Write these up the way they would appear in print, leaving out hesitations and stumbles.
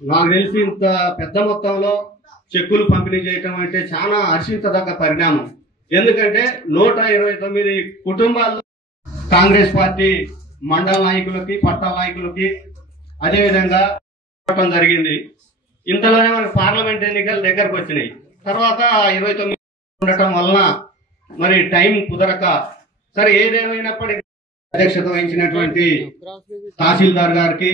నాకు తెలిసి ఇంత పెద్ద మొత్తంలో చెక్కులు పంపిణీ చేయటం అంటే చాలా హర్షించదగ్గ పరిణామం. ఎందుకంటే 129 కుటుంబాల్లో కాంగ్రెస్ పార్టీ మండల నాయకులకి, పట్టణ నాయకులకి అదేవిధంగా ఇవ్వటం జరిగింది. ఇంతలోనే మనకు పార్లమెంట్ ఎన్నికలు దగ్గరకు వచ్చినాయి. తర్వాత 29 ఉండటం వలన మరి టైం కుదరక సరే ఏదేమైనప్పటికీ అధ్యక్షత వహించినటువంటి తహసీల్దార్ గారికి,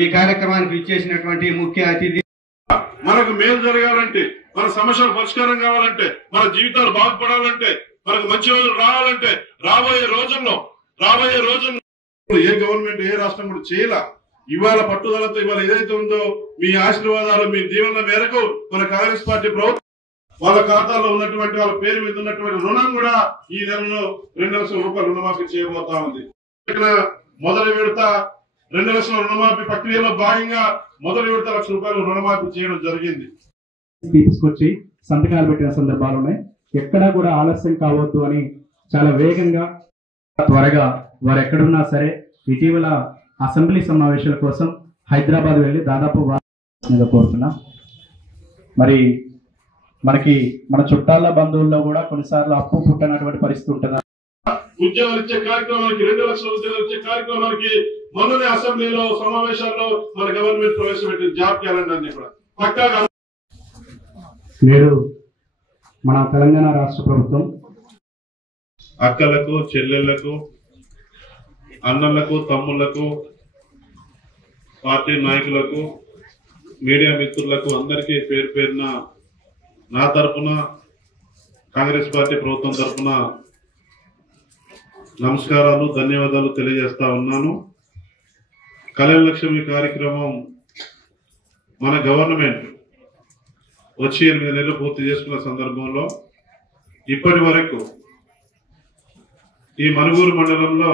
ఈ కార్యక్రమానికి ఇచ్చేసినటువంటి ముఖ్య అతిథి, మనకు మేలు జరగాలంటే, మన సమస్యలు పరిష్కారం కావాలంటే, మన జీవితాలు బాగుపడాలంటే, మనకు మంచి రోజులు రావాలంటే రాబోయే రోజుల్లో ఏ గవర్నమెంట్ ఏ రాష్ట్రం కూడా చేయాల. ఇవాళ పట్టుదలతో ఇవాళ ఏదైతే ఉందో మీ ఆశీర్వాదాలు, మీ దీవెనల మేరకు మన కాంగ్రెస్ పార్టీ ప్రభుత్వం వాళ్ళ ఖాతాలో ఉన్నటువంటి వాళ్ళ పేరు మీద ఉన్నటువంటి రుణం కూడా ఈ నెలలో 2 లక్షల రూపాయలు రుణమాఫీ చేయబోతా ఉంది. మొదటి విడత 2 లక్షల రుణమాఫీ ప్రక్రియలో భాగంగా మొదటి విడత 1 లక్ష రూపాయలు రుణమాఫీ చేయడం జరిగింది. తీసుకొచ్చి సంతకాలు పెట్టిన సందర్భాలు ఉన్నాయి. ఎక్కడా కూడా ఆలస్యం కావద్దు అని చాలా వేగంగా త్వరగా వారు ఎక్కడున్నా సరే ఇటీవల అసెంబ్లీ సమావేశాల కోసం హైదరాబాద్ వెళ్ళి దాదాపు కోరుతున్నా. మరి మనకి మన చుట్టాల బంధువుల్లో కూడా కొన్నిసార్లు అప్పు పుట్టనటువంటి పరిస్థితి ఉంటుంది. ఉద్యోగాలు ఇచ్చే కార్యక్రమానికి 2 లక్షల ఉద్యోగాలు ఇచ్చే కార్యక్రమానికి మొన్ననే అసెంబ్లీలో సమావేశాల్లో మన గవర్నమెంట్ ప్రవేశపెట్టింది జాబ్ క్యాలెండర్ ని కూడా పక్కాగా. నేడు మన తెలంగాణ రాష్ట్ర ప్రభుత్వం అక్కలకు, చెల్లెళ్లకు, అన్నలకు, తమ్ముళ్లకు, పార్టీ నాయకులకు, మీడియా మిత్రులకు అందరికీ పేరు పేరున నా తరఫున, కాంగ్రెస్ పార్టీ ప్రభుత్వం తరఫున నమస్కారాలు, ధన్యవాదాలు తెలియజేస్తా ఉన్నాను. కళ్యాణ లక్ష్మి కార్యక్రమం మన గవర్నమెంట్ వచ్చి 8 నెలలు పూర్తి చేసుకున్న సందర్భంలో ఇప్పటి వరకు ఈ మనుగూరు మండలంలో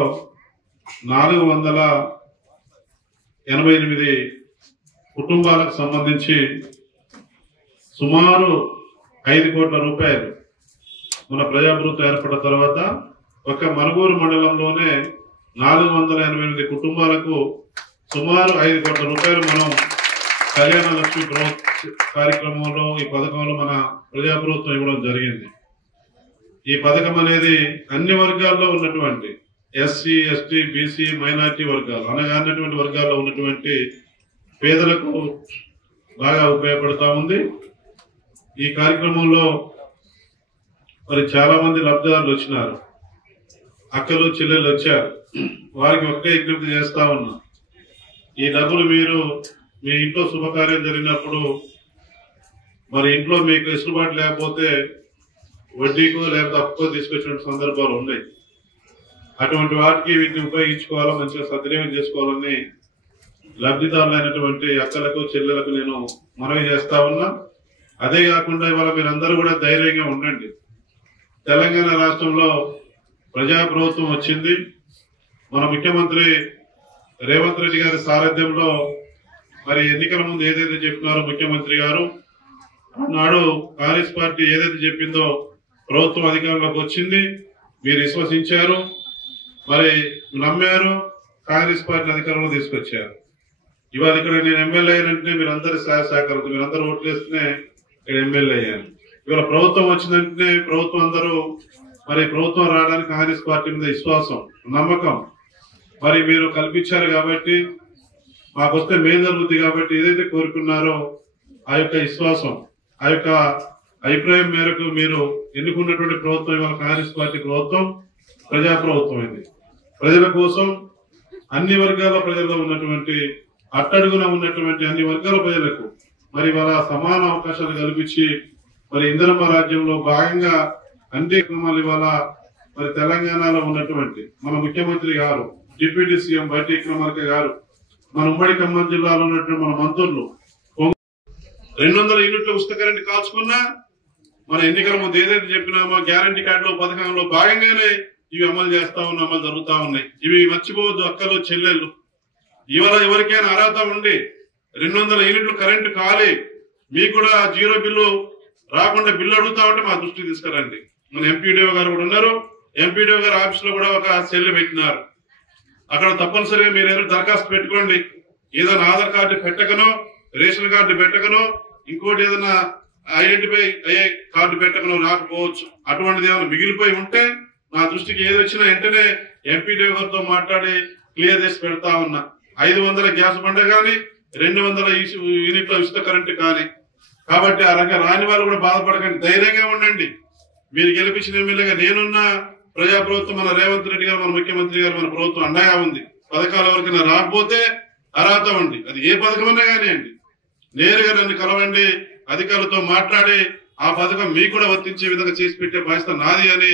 488 కుటుంబాలకు సంబంధించి సుమారు 5 కోట్ల రూపాయలు మన ప్రజాప్రభుత్వం ఏర్పడిన తర్వాత ఒక మనుగూరు మండలంలోనే 488 కుటుంబాలకు సుమారు 5 కోట్ల రూపాయలు మనం కళ్యాణ లక్ష్మి కార్యక్రమంలో ఈ పథకంలో మన ప్రజాప్రభుత్వం ఇవ్వడం జరిగింది. ఈ పథకం అనేది అన్ని వర్గాల్లో ఉన్నటువంటి ఎస్సీ, ఎస్టీ, బీసీ, మైనార్టీ వర్గాలు అనగానటువంటి వర్గాల్లో ఉన్నటువంటి పేదలకు బాగా ఉపయోగపడతా ఉంది. ఈ కార్యక్రమంలో మరి చాలా మంది లబ్ధిదారులు వచ్చినారు, అక్కలు చెల్లెలు వచ్చారు. వారికి ఒకే విజ్ఞప్తి చేస్తా ఉన్నా, ఈ డబ్బులు మీరు మీ ఇంట్లో శుభకార్యం జరిగినప్పుడు మరి ఇంట్లో మీకు వెసులుబాటు లేకపోతే వడ్డీకో లేకపోతే అప్పుకో తీసుకొచ్చిన సందర్భాలు ఉన్నాయి. అటువంటి వాటికి వీటిని ఉపయోగించుకోవాలా, మంచిగా సద్వినియోగం చేసుకోవాలని లబ్ధిదారులైనటువంటి అక్కలకు, చెల్లెలకు నేను మనవి చేస్తా ఉన్నా. అదే కాకుండా ఇవాళ మీరందరూ కూడా ధైర్యంగా ఉండండి. తెలంగాణ రాష్ట్రంలో ప్రజాప్రభుత్వం వచ్చింది. మన ముఖ్యమంత్రి రేవంత్ రెడ్డి గారి సారథ్యంలో మరి ఎన్నికల ముందు ఏదైతే చెప్పినారో ముఖ్యమంత్రి గారు, నాడు కాంగ్రెస్ పార్టీ ఏదైతే చెప్పిందో ప్రభుత్వం అధికారంలోకి వచ్చింది. మీరు విశ్వసించారు, మరి నమ్మారు, కాంగ్రెస్ పార్టీని అధికారంలో తీసుకొచ్చారు. ఇవాళ ఇక్కడ నేను ఎమ్మెల్యే అయ్యానంటే మీరందరి సహాయ సహకారంతో, మీరందరూ ఓట్లు వేస్తేనే ఇక్కడ ఎమ్మెల్యే అయ్యాను. ఇవాళ ప్రభుత్వం వచ్చిందంటే ప్రభుత్వం అందరూ మరి ప్రభుత్వం రావడానికి కాంగ్రెస్ పార్టీ మీద విశ్వాసం, నమ్మకం మరి మీరు కల్పించారు కాబట్టి, మాకు వస్తే మేలు జరుగుతుంది కాబట్టి ఏదైతే కోరుకున్నారో ఆ యొక్క విశ్వాసం, ఆ యొక్క అభిప్రాయం మేరకు మీరు ఎన్నుకున్నటువంటి ప్రభుత్వం ఇవాళ కాంగ్రెస్ పార్టీ ప్రభుత్వం ప్రజా ప్రభుత్వం ఇది. ప్రజల కోసం అన్ని వర్గాల ప్రజల్లో ఉన్నటువంటి అట్టడుగున ఉన్నటువంటి అన్ని వర్గాల ప్రజలకు మరి వాళ్ళ సమాన అవకాశాలు కల్పించి మరి ఇందిరమ్మ రాజ్యంలో భాగంగా అన్ని క్రమాలు ఇవాళ మరి తెలంగాణలో ఉన్నటువంటి మన ముఖ్యమంత్రి గారు, డిప్యూటీ సీఎం బట్టి విక్రమార్క గారు, మన ఉమ్మడి ఖమ్మం జిల్లాలో ఉన్నటువంటి మన మంత్రులు 200 యూనిట్ల ఉచిత కరెంట్ కాల్చుకున్నా మన ఎన్నికల ముందు ఏదైతే చెప్పినామో గ్యారంటీ కార్డులో పథకంలో భాగంగానే ఇవి అమలు చేస్తా ఉన్నా, అమలు జరుగుతా ఉన్నాయి. ఇవి మర్చిపోవద్దు అక్కలు, చెల్లెళ్ళు. ఇవాళ ఎవరికైనా అర్హత ఉండి 200 యూనిట్లు కరెంటు కాలి మీకు కూడా జీరో బిల్లు రాకుండా బిల్లు అడుగుతా ఉంటే మా దృష్టికి తీసుకురండి. మన ఎంపీడీఓ గారు కూడా ఉన్నారు. ఎంపీడీఓ గారు ఆఫీస్ లో కూడా ఒక సెల్ పెట్టినారు. అక్కడ తప్పనిసరిగా మీరు ఏదైనా దరఖాస్తు పెట్టుకోండి. ఏదైనా ఆధార్ కార్డు పెట్టకనో రేషన్ కార్డు పెట్టకనో ఇంకోటి ఏదైనా ఐడెంటిఫై అయ్యే కార్డు పెట్టకనో రాకపోవచ్చు. అటువంటిది ఏమైనా మిగిలిపోయి ఉంటే నా దృష్టికి ఏది వచ్చినా వెంటనే ఎంపీడీఓ గారితో మాట్లాడి క్లియర్ చేసి పెడతా ఉన్నా. 500 గ్యాస్ బండ కానీ 200 యూనిట్ల ఉచిత కరెంటు కానీ. కాబట్టి ఆ రంగం రాని వాళ్ళు కూడా బాధపడకండి, ధైర్యంగా ఉండండి. మీరు గెలిపించిన ఎమ్మెల్యేగా నేనున్నా, ప్రజా ప్రభుత్వం మన రేవంత్ రెడ్డి గారు, మన ముఖ్యమంత్రి గారు, మన ప్రభుత్వం అండగా ఉంది. పథకాలు ఎవరికైనా రాకపోతే అర్హత ఉంది, అది ఏ పథకమైనా కానివ్వండి, నేరుగా నన్ను కలవండి, అధికారులతో మాట్లాడి ఆ పథకం మీకు కూడా వర్తించే విధంగా చేసి పెట్టే బాధ్యత నాది అని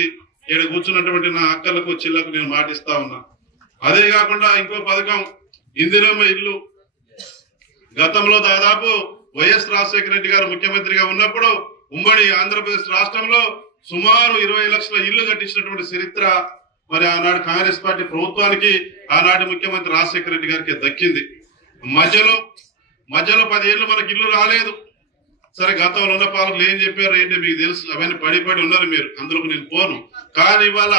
ఇక్కడ కూర్చున్నటువంటి నా అక్కలకు చెల్లకు నేను మాటిస్తా ఉన్నా. అదే కాకుండా ఇంకో పథకం ఇందిరమ్మ ఇల్లు. గతంలో దాదాపు వైఎస్ రాజశేఖర రెడ్డి గారు ముఖ్యమంత్రిగా ఉన్నప్పుడు ఉమ్మడి ఆంధ్రప్రదేశ్ రాష్ట్రంలో సుమారు 20 లక్షల ఇల్లు కట్టించినటువంటి చరిత్ర మరి ఆనాడు కాంగ్రెస్ పార్టీ ప్రభుత్వానికి, ఆనాటి ముఖ్యమంత్రి రాజశేఖర రెడ్డి గారికి దక్కింది. మధ్యలో 10 ఏళ్ళు మనకి ఇల్లు రాలేదు. సరే, గతంలో ఉన్న పాలకులు ఏం చెప్పారు ఏంటి మీకు తెలుసు, అవన్నీ పడి ఉన్నారు మీరు, అందులోకి నేను పోను. కానీ ఇవాళ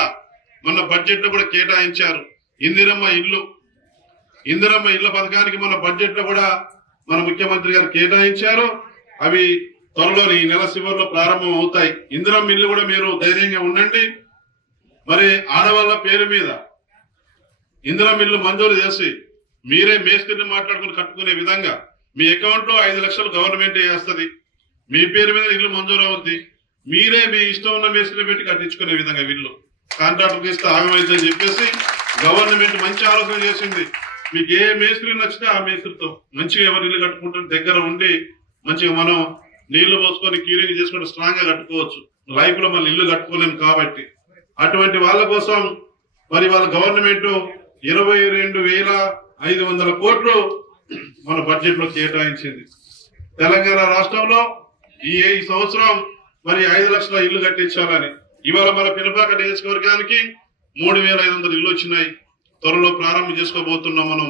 మొన్న బడ్జెట్ లో కూడా కేటాయించారు ఇందిరమ్మ ఇళ్ళ పథకానికి. మన బడ్జెట్ లో కూడా మన ముఖ్యమంత్రి గారు కేటాయించారు. అవి త్వరలో ఈ నెల చివరిలో ప్రారంభం అవుతాయి. ఇందిరమ్మ ఇల్లు కూడా మీరు ధైర్యంగా ఉండండి. మరి ఆడవాళ్ళ పేరు మీద ఇందిరమ్మ ఇల్లు మంజూరు చేసి మీరే మేస్త్రిని మాట్లాడుకుని కట్టుకునే విధంగా మీ అకౌంట్ లో 5 లక్షలు గవర్నమెంట్ వేస్తుంది. మీ పేరు మీద ఇల్లు మంజూరు అవుద్ది. మీరే మీ ఇష్టం ఉన్న మేస్త్రిని పెట్టి కట్టించుకునే విధంగా ఇల్లు కాంట్రాక్టర్ ఇస్తే ఆగమైందని చెప్పేసి గవర్నమెంట్ మంచి ఆలోచన చేసింది. మీకు ఏ మేస్త్రి నచ్చితే ఆ మేస్త్రితో మంచిగా ఎవరు ఇల్లు కట్టుకుంటారు, దగ్గర ఉండి మంచిగా మనం నీళ్లు పోసుకొని క్యూరింగ్ చేసుకుంటే స్ట్రాంగ్ గా కట్టుకోవచ్చు. లైఫ్ లో మళ్ళీ ఇల్లు కట్టుకోలేము కాబట్టి అటువంటి వాళ్ళ కోసం మరి వాళ్ళ గవర్నమెంట్ 22,500 కోట్లు మన బడ్జెట్ లో కేటాయించింది. తెలంగాణ రాష్ట్రంలో ఈ సంవత్సరం మరి 5 లక్షల ఇల్లు కట్టించాలని. ఇవాళ మన పినపాక నియోజకవర్గానికి 3,500 ఇల్లు వచ్చినాయి. త్వరలో ప్రారంభం చేసుకోబోతున్నాం మనం.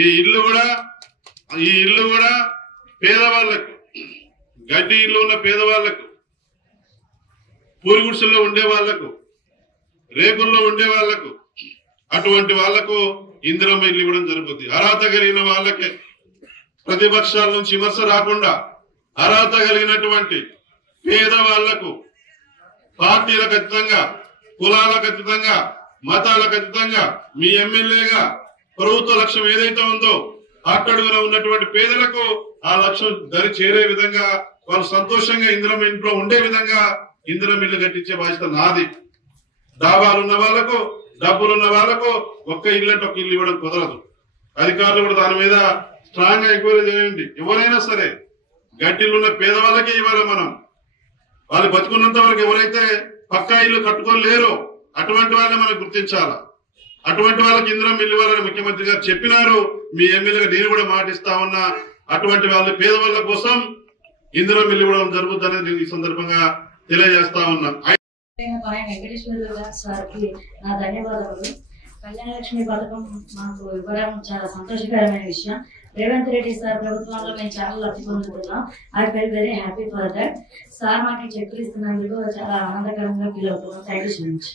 ఈ ఇల్లు కూడా పేదవాళ్లకు, గడ్డి ఇల్లు ఉన్న పేదవాళ్లకు, పూరి గుడిసెల్లో ఉండే వాళ్లకు, రేకుల్లో ఉండే వాళ్లకు, అటువంటి వాళ్లకు ఇందిరమ్మ ఇల్లు ఇవ్వడం జరుగుతుంది. అర్హత కలిగిన వాళ్ళకే, ప్రతిపక్షాల నుంచి విమర్శ రాకుండా అర్హత కలిగినటువంటి పేదవాళ్లకు పార్టీలకు అతీతంగా, కులాలకు అతీతంగా, మతాలకు అతీతంగా మీ ఎమ్మెల్యేగా ప్రభుత్వ లక్ష్యం ఏదైతే ఉందో అట్టడుగున ఉన్నటువంటి పేదలకు ఆ లక్ష్యం దరి చేరే విధంగా, వాళ్ళు సంతోషంగా ఇందిరమ్మ ఇంట్లో ఉండే విధంగా ఇందిరమ్మ ఇల్లు కట్టించే బాధ్యత నాది. డాబాలు ఉన్న వాళ్లకు, డబ్బులున్న వాళ్లకు ఒక్క ఇల్లు అంటే ఒక్క ఇల్లు ఇవ్వడం కుదరదు. అధికారులు కూడా దాని మీద స్ట్రాంగ్ గా ఎంక్వైరీ చేయండి. ఎవరైనా సరే గడ్డిలున్న పేదవాళ్ళకే ఇవ్వాలి. మనం వాళ్ళు బతుకున్నంత వరకు ఎవరైతే పక్కా ఇల్లు కట్టుకోలేరో అటువంటి వాళ్ళని మనం గుర్తించాలా. అటువంటి వాళ్ళకి ఇందిరమ్మ ఇల్లు ఇవ్వాలని ముఖ్యమంత్రి గారు చెప్పినారు. మీ ఎమ్మెల్యేగా నేను కూడా మాటిస్తా ఉన్నా. అటువంటి వాళ్ళు పేదవాళ్ళ కోసం ఇందిరమ్మ ఇల్లు ఇవ్వడం జరుగుతుందని ఈ సందర్భంగా తెలియజేస్తా ఉన్నా. వెంకటేశ్వర సార్కి నా ధన్యవాదాలు. కళ్యాణ లక్ష్మి పథకం మాకు ఇవ్వడం చాలా సంతోషకరమైన విషయం. రేవంత్ రెడ్డి సార్ ప్రభుత్వంలో మేము చాలా లబ్ధి పొందుతున్నాం. I feel very happy for that. Sir మాకు చెక్కులు ఇస్తున్నందుకు చాలా ఆనందకరంగా ఫీల్ అవుతున్నాం. Thank you so much.